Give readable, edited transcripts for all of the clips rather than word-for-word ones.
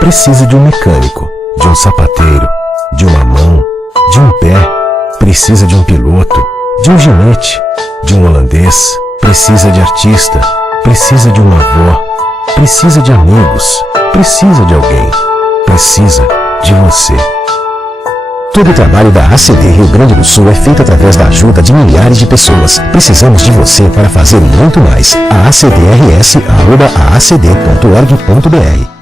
precisa de um mecânico, de um sapateiro, de uma mão, de um pé, precisa de um piloto, de um ginete, de um holandês, precisa de artista, precisa de uma avó, precisa de amigos, precisa de alguém, precisa de você. Todo o trabalho da ACD Rio Grande do Sul é feito através da ajuda de milhares de pessoas. Precisamos de você para fazer muito mais. acdrs@acd.org.br.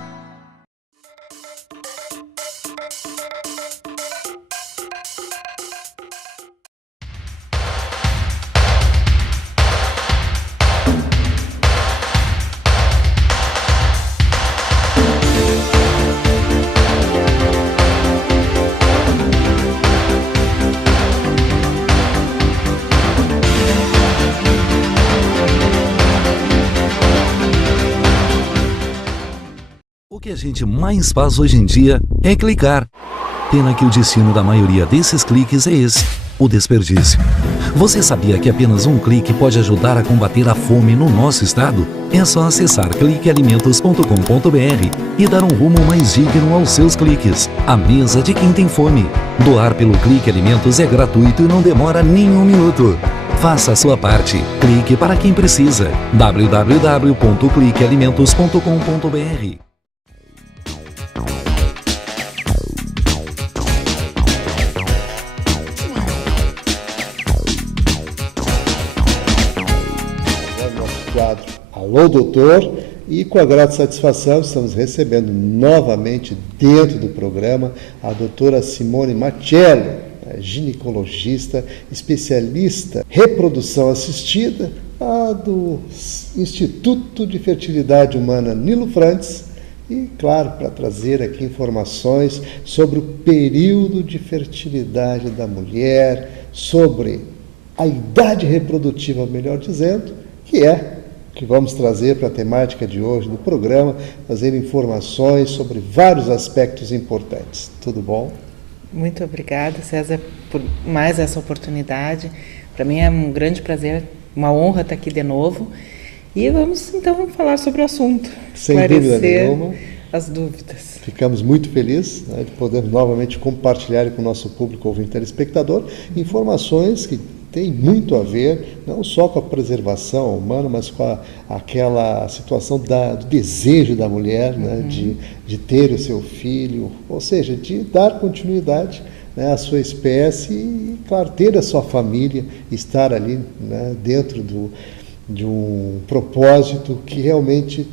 O que a gente mais faz hoje em dia é clicar. Pena que o destino da maioria desses cliques é esse, o desperdício. Você sabia que apenas um clique pode ajudar a combater a fome no nosso estado? É só acessar cliquealimentos.com.br e dar um rumo mais digno aos seus cliques. A mesa de quem tem fome. Doar pelo Clique Alimentos é gratuito e não demora nem um minuto. Faça a sua parte. Clique para quem precisa. www.cliquealimentos.com.br. Quadro Alô Doutor, e com a grata satisfação estamos recebendo novamente dentro do programa a doutora Simone Marcello, ginecologista, especialista em reprodução assistida lá do Instituto de Fertilidade Humana Nilo Frantz, e claro, para trazer aqui informações sobre o período de fertilidade da mulher, sobre a idade reprodutiva, melhor dizendo, que vamos trazer para a temática de hoje do programa, trazer informações sobre vários aspectos importantes. Tudo bom? Muito obrigada, César, por mais essa oportunidade. Para mim é um grande prazer, uma honra estar aqui de novo. E vamos então falar sobre o assunto, sem dúvida nenhuma, as dúvidas. Ficamos muito felizes, né, de poder novamente compartilhar com o nosso público ouvinte telespectador informações que tem muito a ver, não só com a preservação humana, mas com aquela situação do desejo da mulher, né, de ter o seu filho, ou seja, de dar continuidade, né, à sua espécie e, claro, ter a sua família, estar ali, né, dentro de um propósito que realmente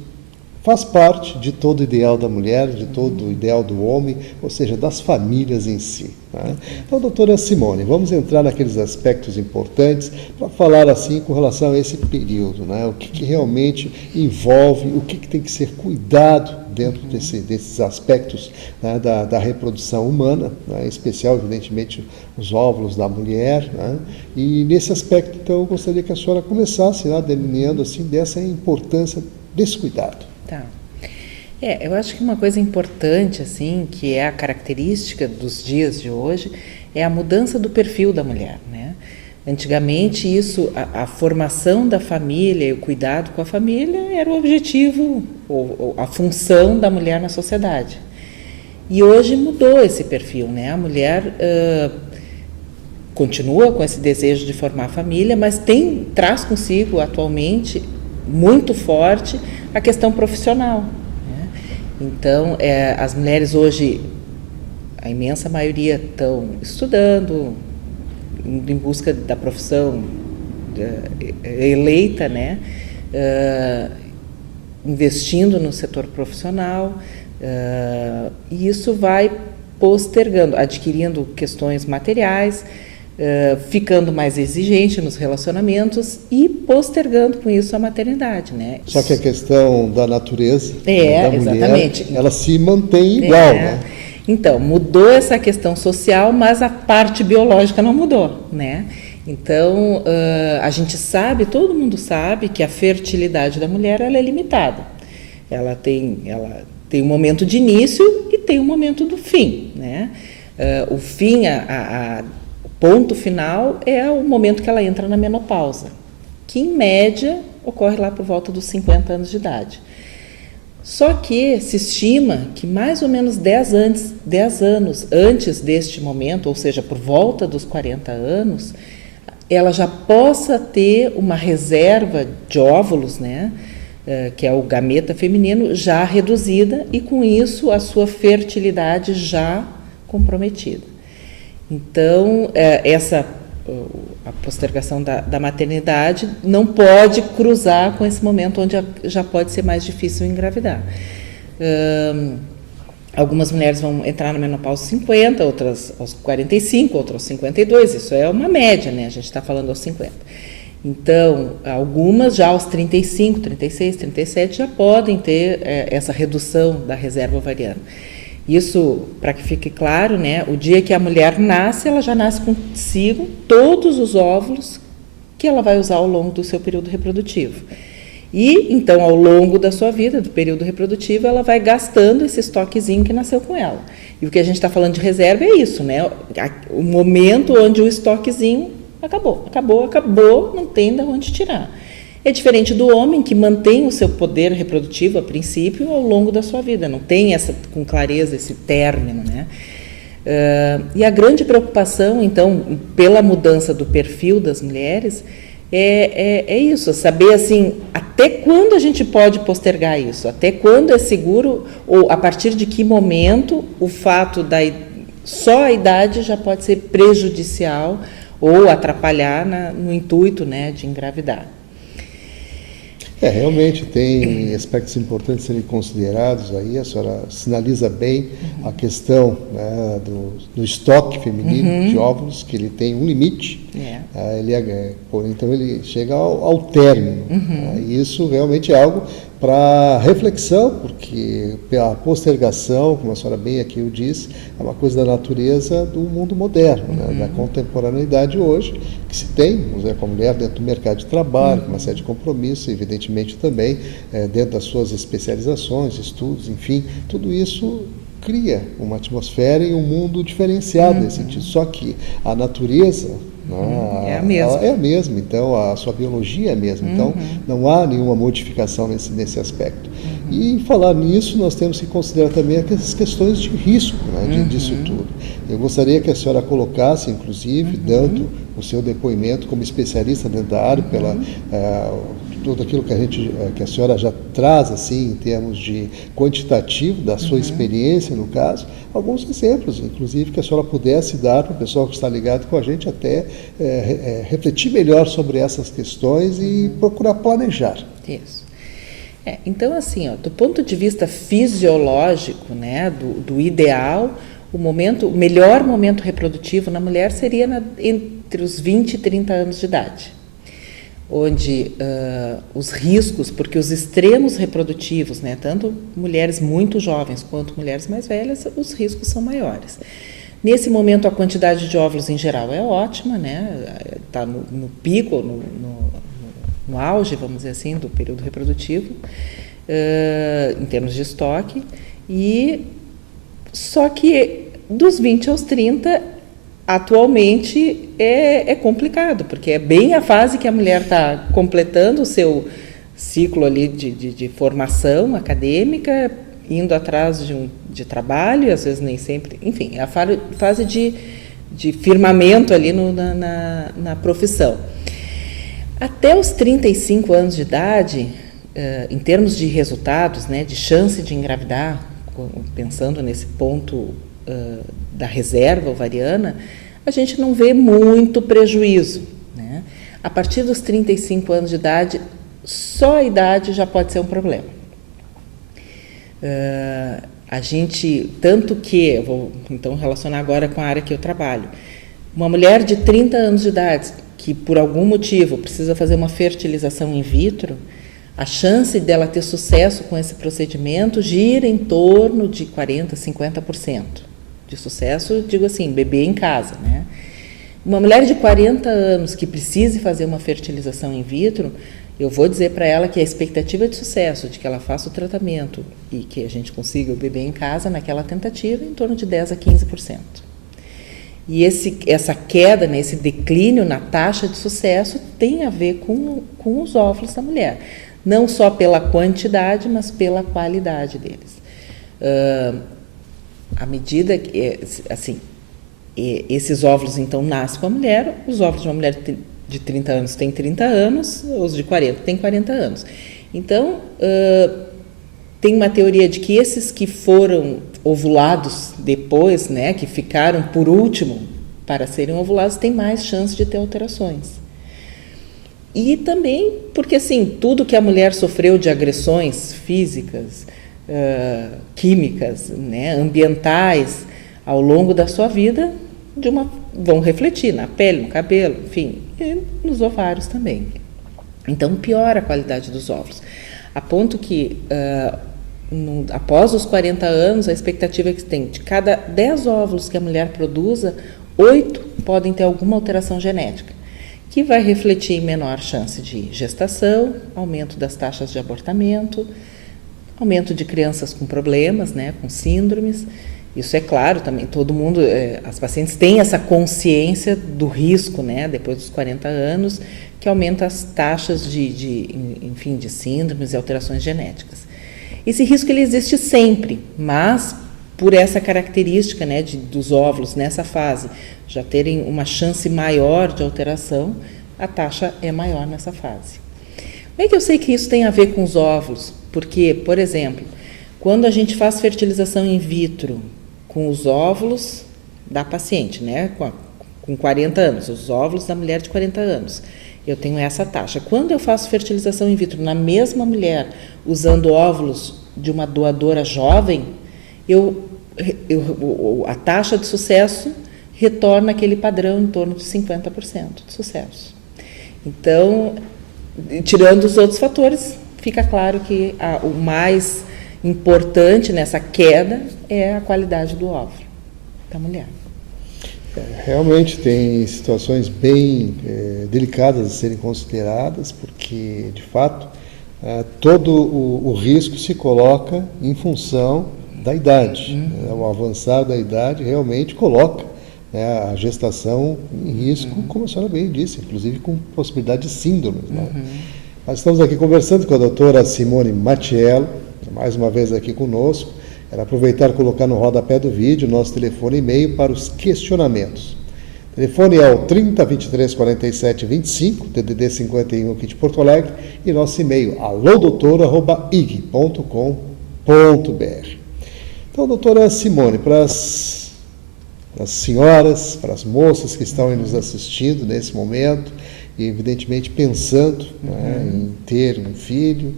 faz parte de todo o ideal da mulher, de todo o ideal do homem, ou seja, das famílias em si. Né? Então, doutora Simone, vamos entrar naqueles aspectos importantes para falar assim com relação a esse período, né? O que realmente envolve, o que tem que ser cuidado dentro desses aspectos, né, da reprodução humana, né, em especial, evidentemente, os óvulos da mulher. Né? E nesse aspecto, então, eu gostaria que a senhora começasse, né, delineando assim, dessa importância desse cuidado. Tá. Eu acho que uma coisa importante, assim, que é a característica dos dias de hoje, é a mudança do perfil da mulher, né? Antigamente, a formação da família e o cuidado com a família era o objetivo, ou a função da mulher na sociedade. E hoje mudou esse perfil, né? A mulher continua com esse desejo de formar família, mas traz consigo, atualmente, muito forte, a questão profissional. Né? Então, as mulheres hoje, a imensa maioria, estão estudando, indo em busca da profissão eleita, né? Investindo no setor profissional, e isso vai postergando, adquirindo questões materiais, ficando mais exigente nos relacionamentos e postergando com isso a maternidade, né? Só que a questão da natureza da exatamente. mulher, ela se mantém igual, né? Então, mudou essa questão social, mas a parte biológica não mudou, né? Então, a gente sabe, todo mundo sabe que a fertilidade da mulher ela é limitada. Ela tem um momento de início e tem um momento do fim, né? O fim, o ponto final é o momento que ela entra na menopausa, que em média ocorre lá por volta dos 50 anos de idade. Só que se estima que mais ou menos 10 anos antes deste momento, ou seja, por volta dos 40 anos, ela já possa ter uma reserva de óvulos, né, que é o gameta feminino, já reduzida e com isso a sua fertilidade já comprometida. Então, a postergação da maternidade não pode cruzar com esse momento onde já pode ser mais difícil engravidar. Algumas mulheres vão entrar na menopausa aos 50, outras aos 45, outras aos 52, isso é uma média, né? A gente está falando aos 50. Então, algumas já aos 35, 36, 37 já podem ter essa redução da reserva ovariana. Isso, para que fique claro, né, o dia que a mulher nasce, ela já nasce consigo todos os óvulos que ela vai usar ao longo do seu período reprodutivo. E, então, ao longo da sua vida, do período reprodutivo, ela vai gastando esse estoquezinho que nasceu com ela. E o que a gente está falando de reserva é isso, né? O momento onde o estoquezinho acabou, não tem de onde tirar. É diferente do homem, que mantém o seu poder reprodutivo, a princípio, ao longo da sua vida. Não tem com clareza esse término, né? E a grande preocupação, então, pela mudança do perfil das mulheres, é isso, saber, assim, até quando a gente pode postergar isso, até quando é seguro, ou a partir de que momento o fato só a idade já pode ser prejudicial ou atrapalhar no intuito, né, de engravidar. Realmente tem aspectos importantes a serem considerados aí, a senhora sinaliza bem a questão, né, do estoque feminino de óvulos, que ele tem um limite, então ele chega ao término. E isso realmente é algo para reflexão, porque a postergação, como a senhora bem aqui o diz, é uma coisa da natureza do mundo moderno, né, da contemporaneidade hoje, que se tem, vamos dizer, com a mulher dentro do mercado de trabalho, com uma série de compromissos, evidentemente também dentro das suas especializações, estudos, enfim, tudo isso cria uma atmosfera e um mundo diferenciado nesse sentido. Só que a natureza é a mesma. Então a sua biologia é a mesma, então não há nenhuma modificação nesse aspecto. E em falar nisso, nós temos que considerar também as questões de risco, né, disso tudo. Eu gostaria que a senhora colocasse, inclusive, dando o seu depoimento como especialista dentro da área, pela tudo aquilo que a senhora já traz, assim, em termos de quantitativo da sua experiência, no caso, alguns exemplos, inclusive, que a senhora pudesse dar para o pessoal que está ligado com a gente, até refletir melhor sobre essas questões e procurar planejar. Isso. Então, assim, do ponto de vista fisiológico, né, do ideal, o melhor momento reprodutivo na mulher seria entre os 20 e 30 anos de idade, onde os riscos, porque os extremos reprodutivos, né, tanto mulheres muito jovens quanto mulheres mais velhas, os riscos são maiores. Nesse momento, a quantidade de óvulos em geral é ótima, né, está no pico, no auge, vamos dizer assim, do período reprodutivo, em termos de estoque, só que dos 20 aos 30, atualmente é complicado, porque é bem a fase que a mulher está completando o seu ciclo ali de formação acadêmica, indo atrás de trabalho, às vezes nem sempre, enfim, é a fase de firmamento ali na profissão. Até os 35 anos de idade, em termos de resultados, né, de chance de engravidar, pensando nesse ponto da reserva ovariana, a gente não vê muito prejuízo, né? A partir dos 35 anos de idade, só a idade já pode ser um problema. Tanto que, eu vou então relacionar agora com a área que eu trabalho, uma mulher de 30 anos de idade, que por algum motivo precisa fazer uma fertilização in vitro, a chance dela ter sucesso com esse procedimento gira em torno de 40%, 50% de sucesso, digo assim, bebê em casa, né? Uma mulher de 40 anos que precise fazer uma fertilização in vitro, eu vou dizer para ela que a expectativa de sucesso de que ela faça o tratamento e que a gente consiga o bebê em casa naquela tentativa é em torno de 10% a 15%. E essa queda, esse declínio na taxa de sucesso tem a ver com os óvulos da mulher. não só pela quantidade, mas pela qualidade deles. À medida que, assim, esses óvulos, então, nascem com a mulher, os óvulos de uma mulher de 30 anos têm 30 anos, os de 40 têm 40 anos. Então, tem uma teoria de que esses que foram ovulados depois, né, que ficaram por último para serem ovulados, têm mais chance de ter alterações. E também porque, assim, tudo que a mulher sofreu de agressões físicas, químicas, né, ambientais, ao longo da sua vida, vão refletir na pele, no cabelo, enfim, e nos ovários também. Então, piora a qualidade dos óvulos. A ponto que, após os 40 anos, a expectativa é que tem de cada 10 óvulos que a mulher produza, 8 podem ter alguma alteração genética, que vai refletir em menor chance de gestação, aumento das taxas de abortamento, aumento de crianças com problemas, né, com síndromes. Isso é claro também, todo mundo, as pacientes têm essa consciência do risco, né, depois dos 40 anos, que aumenta as taxas enfim, de síndromes e alterações genéticas. Esse risco ele existe sempre, mas por essa característica, né, dos óvulos nessa fase já terem uma chance maior de alteração, a taxa é maior nessa fase. Como é que eu sei que isso tem a ver com os óvulos? Porque, por exemplo, quando a gente faz fertilização in vitro com os óvulos da paciente, né, com 40 anos, os óvulos da mulher de 40 anos, eu tenho essa taxa. Quando eu faço fertilização in vitro na mesma mulher, usando óvulos de uma doadora jovem, a taxa de sucesso retorna aquele padrão em torno de 50% de sucesso. Então, tirando os outros fatores, fica claro que o mais importante nessa queda é a qualidade do óvulo da mulher. Realmente tem situações bem delicadas a serem consideradas, porque, de fato, todo o risco se coloca em função da idade. O avançar da idade realmente coloca a gestação em risco, como a senhora bem disse, inclusive com possibilidade de síndromes. Né? Nós estamos aqui conversando com a doutora Simone Mattiello, mais uma vez aqui conosco. Era aproveitar e colocar no rodapé do vídeo nosso telefone e e-mail para os questionamentos. O telefone é o 30 23 47 25, DDD 51 aqui de Porto Alegre, e nosso e-mail alodoutor@ig.com.br. Então, doutora Simone, para as senhoras, para as moças que estão aí nos assistindo nesse momento, e evidentemente pensando em ter um filho,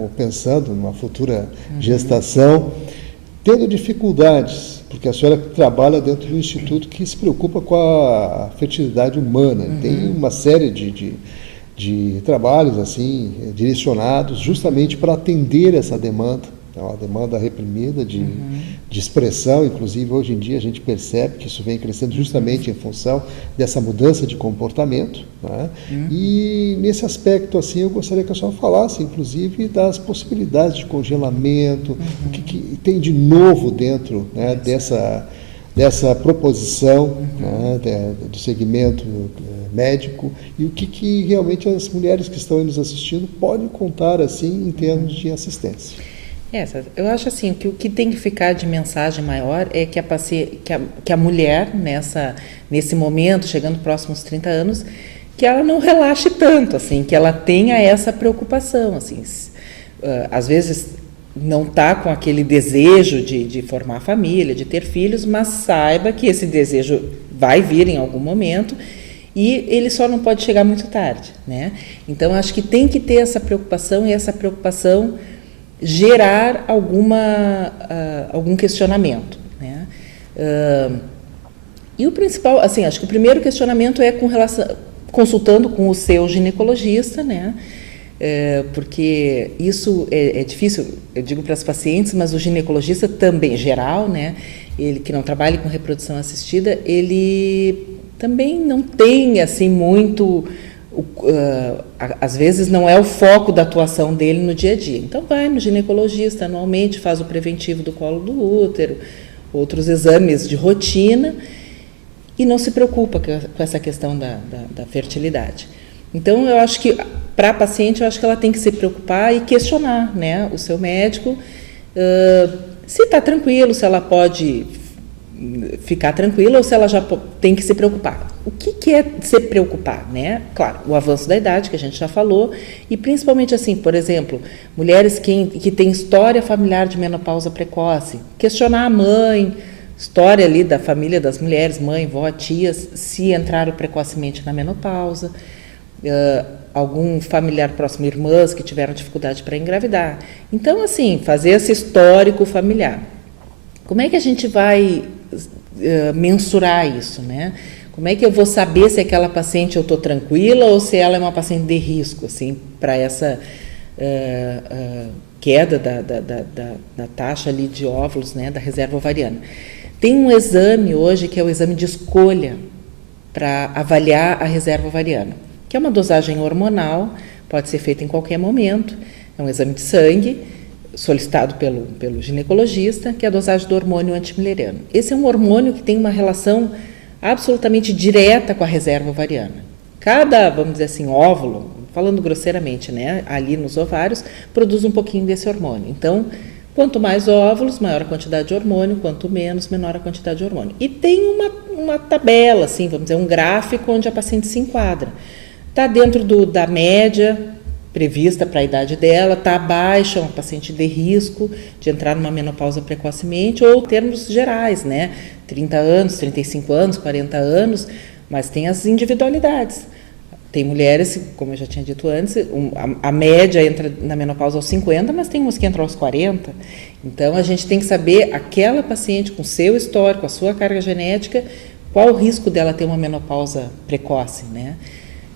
ou pensando numa futura gestação, tendo dificuldades, porque a senhora trabalha dentro de um instituto que se preocupa com a fertilidade humana, tem uma série de trabalhos assim direcionados justamente para atender essa demanda, uma demanda reprimida de expressão. Inclusive hoje em dia a gente percebe que isso vem crescendo justamente em função dessa mudança de comportamento, né? E nesse aspecto assim eu gostaria que a senhora falasse inclusive das possibilidades de congelamento, o que tem de novo dentro, né, dessa proposição, né, do segmento médico, e o que realmente as mulheres que estão aí nos assistindo podem contar assim em termos de assistência. Eu acho assim, que o que tem que ficar de mensagem maior é que a mulher, nesse momento, chegando próximos 30 anos, que ela não relaxe tanto, assim, que ela tenha essa preocupação. Assim, às vezes não está com aquele desejo de formar família, de ter filhos, mas saiba que esse desejo vai vir em algum momento e ele só não pode chegar muito tarde, né? Então, acho que tem que ter essa preocupação, e essa preocupação gerar algum questionamento, né? E o principal, assim, acho que o primeiro questionamento é consultando com o seu ginecologista, né? Porque isso é difícil, eu digo para as pacientes, mas o ginecologista também, geral, né? Ele que não trabalha com reprodução assistida, ele também não tem assim muito... às vezes não é o foco da atuação dele no dia a dia. Então vai no ginecologista anualmente, faz o preventivo do colo do útero, outros exames de rotina, e não se preocupa com essa questão da fertilidade. Então, eu acho que, para a paciente, eu acho que ela tem que se preocupar e questionar, né, o seu médico, se está tranquilo, se ela pode ficar tranquila ou se ela já tem que se preocupar. O que é se preocupar, né? Claro, o avanço da idade, que a gente já falou, e principalmente assim, por exemplo, mulheres que têm história familiar de menopausa precoce, questionar a mãe, história ali da família das mulheres, mãe, vó, tias, se entraram precocemente na menopausa, algum familiar próximo, irmãs que tiveram dificuldade para engravidar. Então, assim, fazer esse histórico familiar. Como é que a gente vai mensurar isso, né? Como é que eu vou saber se aquela paciente eu estou tranquila ou se ela é uma paciente de risco, assim, para essa queda da taxa ali de óvulos, né, da reserva ovariana? Tem um exame hoje que é o exame de escolha para avaliar a reserva ovariana, que é uma dosagem hormonal, pode ser feita em qualquer momento, é um exame de sangue, solicitado pelo ginecologista, que é a dosagem do hormônio antimileriano. Esse é um hormônio que tem uma relação absolutamente direta com a reserva ovariana. Cada, vamos dizer assim, óvulo, falando grosseiramente, né, ali nos ovários, produz um pouquinho desse hormônio. Então, quanto mais óvulos, maior a quantidade de hormônio, quanto menos, menor a quantidade de hormônio. E tem uma tabela, assim, vamos dizer, um gráfico onde a paciente se enquadra. Está dentro da média prevista para a idade dela, está abaixo, é uma paciente de risco de entrar numa menopausa precocemente, ou termos gerais, né? 30 anos, 35 anos, 40 anos, mas tem as individualidades. Tem mulheres, como eu já tinha dito antes, a média entra na menopausa aos 50, mas tem umas que entram aos 40. Então, a gente tem que saber, aquela paciente com seu histórico, a sua carga genética, qual o risco dela ter uma menopausa precoce, né?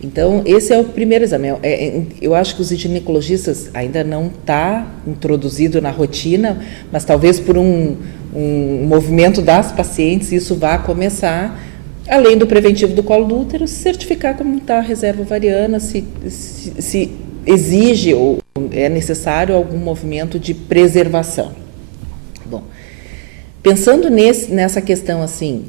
Então, esse é o primeiro exame. Eu acho que os ginecologistas ainda não está introduzido na rotina, mas talvez por um movimento das pacientes isso vá começar, além do preventivo do colo do útero, se certificar como está a reserva ovariana, se exige ou é necessário algum movimento de preservação. Bom, pensando nessa questão assim,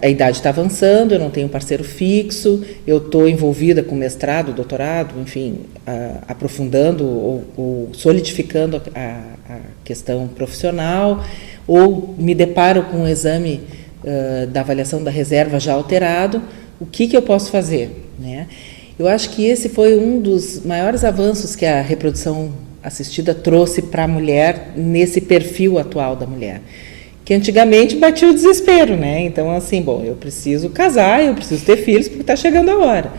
a idade está avançando, eu não tenho parceiro fixo, eu estou envolvida com mestrado, doutorado, enfim, aprofundando ou solidificando a questão profissional, ou me deparo com um exame da avaliação da reserva já alterado, o que eu posso fazer, né? Eu acho que esse foi um dos maiores avanços que a reprodução assistida trouxe para a mulher nesse perfil atual da mulher, que antigamente batia o desespero, né? Então, assim, eu preciso casar, eu preciso ter filhos porque está chegando a hora.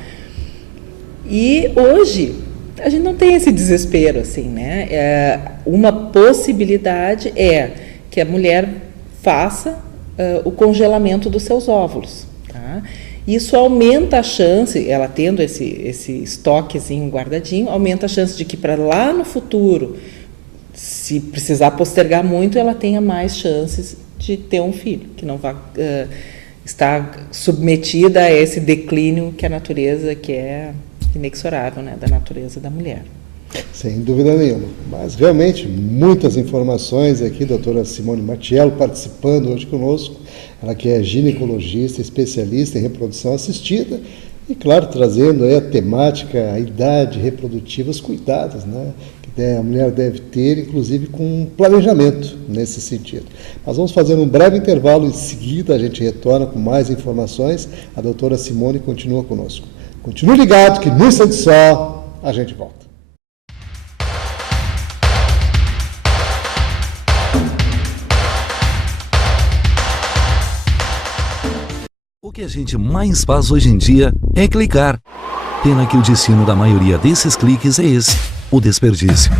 E hoje a gente não tem esse desespero, assim, né? Uma possibilidade é que a mulher faça o congelamento dos seus óvulos, tá? Isso aumenta a chance, ela tendo esse estoquezinho guardadinho, aumenta a chance de que para lá no futuro, se precisar postergar muito, ela tenha mais chances de ter um filho, que não vá estar submetida a esse declínio que a natureza, que é inexorável, né, da natureza da mulher. Sem dúvida nenhuma. Mas, realmente, muitas informações aqui, doutora Simone Mattiello participando hoje conosco, ela que é ginecologista, especialista em reprodução assistida, e, claro, trazendo aí a temática, a idade reprodutiva, os cuidados, né, que a mulher deve ter, inclusive com planejamento nesse sentido. Mas vamos fazer um breve intervalo, em seguida a gente retorna com mais informações. A doutora Simone continua conosco. Continue ligado que no instante só a gente volta. O que a gente mais faz hoje em dia é clicar. Pena que o destino da maioria desses cliques é esse, o desperdício.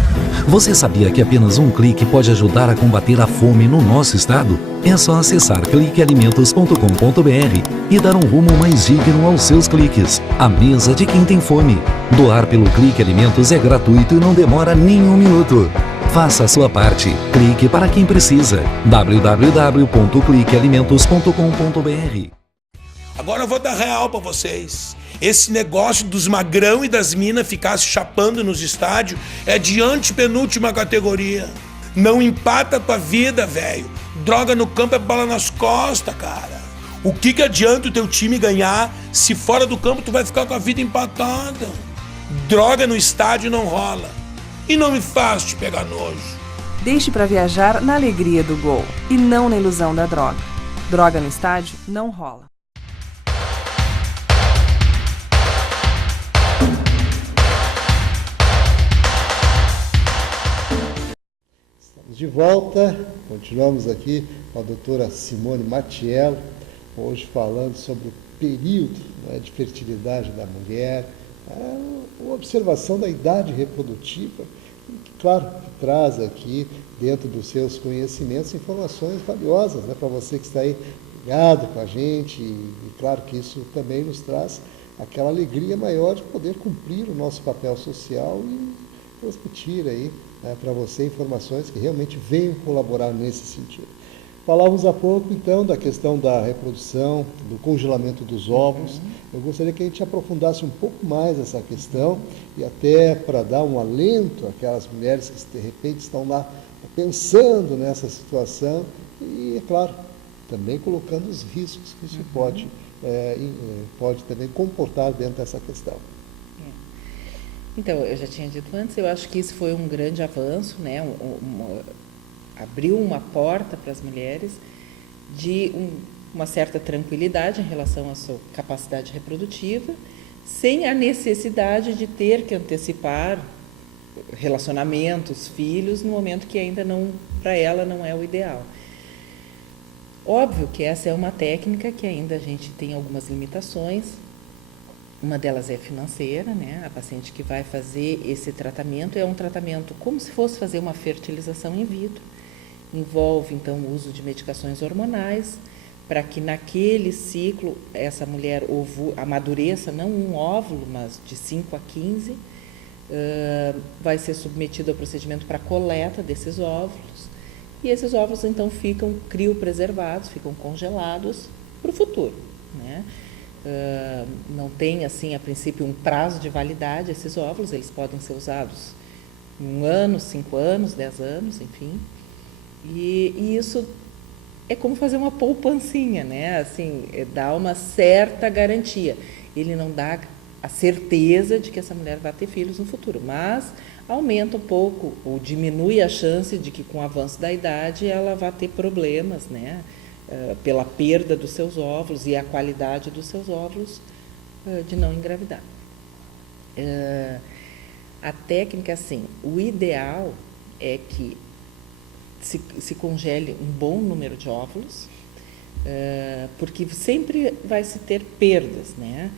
Você sabia que apenas um clique pode ajudar a combater a fome no nosso estado? É só acessar cliquealimentos.com.br e dar um rumo mais digno aos seus cliques. A mesa de quem tem fome. Doar pelo Clique Alimentos é gratuito e não demora nem um minuto. Faça a sua parte. Clique para quem precisa. www.cliquealimentos.com.br. Agora eu vou dar real pra vocês. Esse negócio dos magrão e das minas ficar se chapando nos estádios é de antepenúltima categoria. Não empata a tua vida, velho. Droga no campo é bola nas costas, cara. O que adianta o teu time ganhar se fora do campo tu vai ficar com a vida empatada? Droga no estádio não rola. E não me faz te pegar nojo. Deixe para viajar na alegria do gol e não na ilusão da droga. Droga no estádio não rola. Estamos de volta, continuamos aqui com a doutora Simone Mattiello, hoje falando sobre o período, né, de fertilidade da mulher, uma observação da idade reprodutiva, e, claro, que traz aqui, dentro dos seus conhecimentos, informações valiosas, né, para você que está aí ligado com a gente, e claro que isso também nos traz aquela alegria maior de poder cumprir o nosso papel social e transmitir aí, né, para você informações que realmente venham colaborar nesse sentido. Falávamos há pouco, então, da questão da reprodução, do congelamento dos ovos. Eu gostaria que a gente aprofundasse um pouco mais essa questão e até para dar um alento àquelas mulheres que, de repente, estão lá pensando nessa situação e, é claro, também colocando os riscos que isso pode também comportar dentro dessa questão. Então, eu já tinha dito antes, eu acho que isso foi um grande avanço, né? Abriu uma porta para as mulheres de uma certa tranquilidade em relação à sua capacidade reprodutiva, sem a necessidade de ter que antecipar relacionamentos, filhos, no momento que ainda não, para ela, não é o ideal. Óbvio que essa é uma técnica que ainda a gente tem algumas limitações. Uma delas é financeira, né? A paciente que vai fazer esse tratamento é um tratamento como se fosse fazer uma fertilização in vitro. Envolve, então, o uso de medicações hormonais, para que naquele ciclo essa mulher amadureça, não um óvulo, mas de 5 a 15, vai ser submetida ao procedimento para coleta desses óvulos, e esses óvulos, então, ficam criopreservados, ficam congelados para o futuro, né? Não tem, assim, a princípio, um prazo de validade esses óvulos, eles podem ser usados 1 ano, 5 anos, 10 anos, enfim. E isso é como fazer uma poupancinha, né? Assim, dá uma certa garantia. Ele não dá a certeza de que essa mulher vai ter filhos no futuro, mas aumenta um pouco ou diminui a chance de que, com o avanço da idade, ela vá ter problemas, né? Pela perda dos seus óvulos e a qualidade dos seus óvulos, de não engravidar. A técnica, assim, o ideal é que se congele um bom número de óvulos, porque sempre vai se ter perdas, né?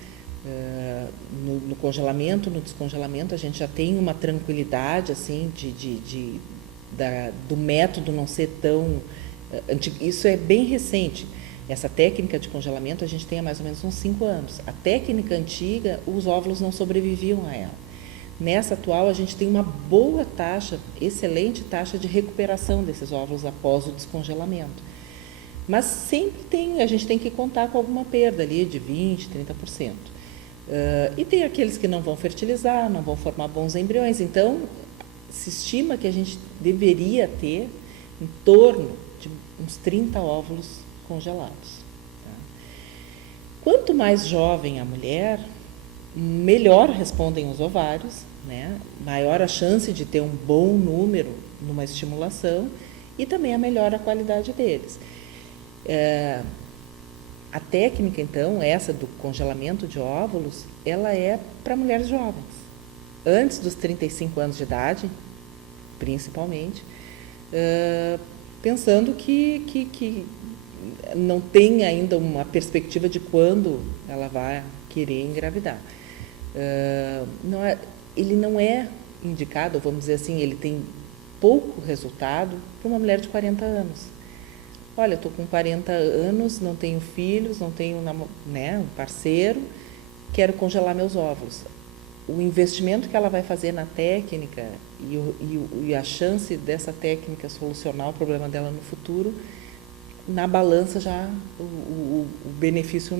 No congelamento, no descongelamento, a gente já tem uma tranquilidade, assim, do método não ser tão antigo. Isso é bem recente. Essa técnica de congelamento a gente tem há mais ou menos uns 5 anos. A técnica antiga, os óvulos não sobreviviam a ela. Nessa atual, a gente tem uma boa taxa, excelente taxa de recuperação desses óvulos após o descongelamento. Mas sempre a gente tem que contar com alguma perda ali de 20%, 30%. E tem aqueles que não vão fertilizar, não vão formar bons embriões. Então, se estima que a gente deveria ter em torno de uns 30 óvulos congelados. Tá? Quanto mais jovem a mulher, melhor respondem os ovários, né? Maior a chance de ter um bom número numa estimulação e também a melhor a qualidade deles. A técnica, então, essa do congelamento de óvulos, ela é para mulheres jovens, antes dos 35 anos de idade, principalmente, pensando que não tem ainda uma perspectiva de quando ela vai querer engravidar. Ele não é indicado, vamos dizer assim, ele tem pouco resultado para uma mulher de 40 anos. Olha, eu estou com 40 anos, não tenho filhos, não tenho um parceiro, quero congelar meus óvulos. O investimento que ela vai fazer na técnica e a chance dessa técnica solucionar o problema dela no futuro, na balança já o benefício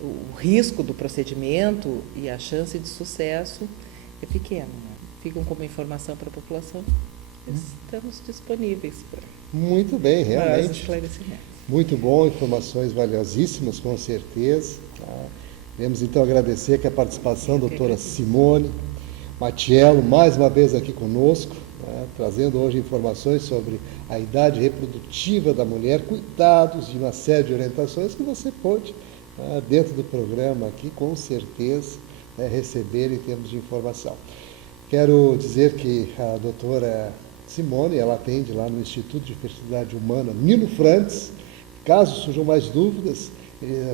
o risco do procedimento e a chance de sucesso é pequeno, né? Ficam como informação para a população. estamos disponíveis para Muito bem, maiores realmente. esclarecimentos. Muito bom, informações valiosíssimas, com certeza. Tá? Queremos então agradecer aqui a participação da doutora Simone Matiello, mais uma vez aqui conosco, né, trazendo hoje informações sobre a idade reprodutiva da mulher, cuidados e uma série de orientações que você pode, dentro do programa aqui, com certeza, receber em termos de informação. Quero dizer que a doutora Simone, ela atende lá no Instituto de Fertilidade Humana Nilo Frantes. Caso surjam mais dúvidas,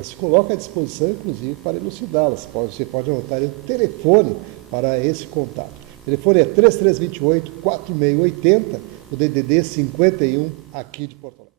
se coloca à disposição, inclusive, para elucidá-las. Você pode anotar o telefone para esse contato. O telefone é 3328-4680, o DDD 51, aqui de Porto Alegre.